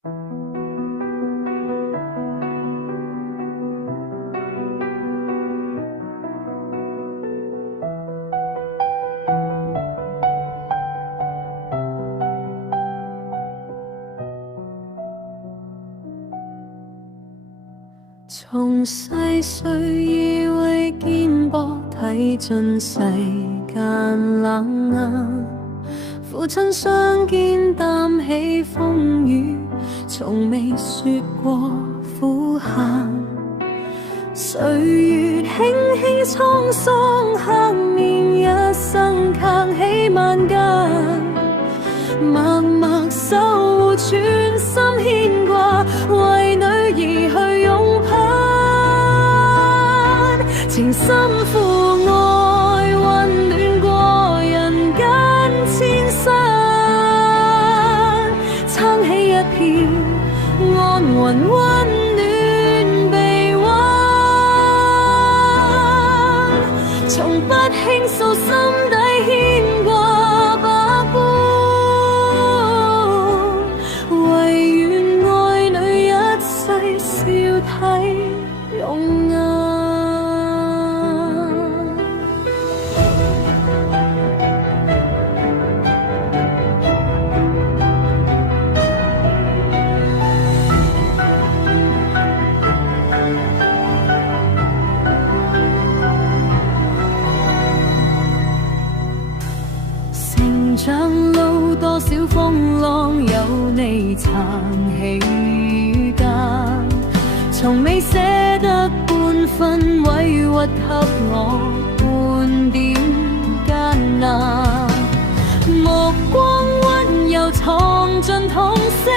從細碎以為肩膊睇盡世間冷眼，父親相見擔起風雨，從未說過苦限。歲月輕輕滄桑，黑面一生扛起萬間，默默守護，全心牽掛，為女兒去擁盼，情深父愛溫暖過人間千山，撐起一片安雲溫暖臂彎，從不輕訴心底牽掛百般，唯願愛女一世笑體容顏。成長路多少風浪，有你撐起雨間，從未捨得半分委屈給我半點艱難，目光溫柔藏盡痛惜。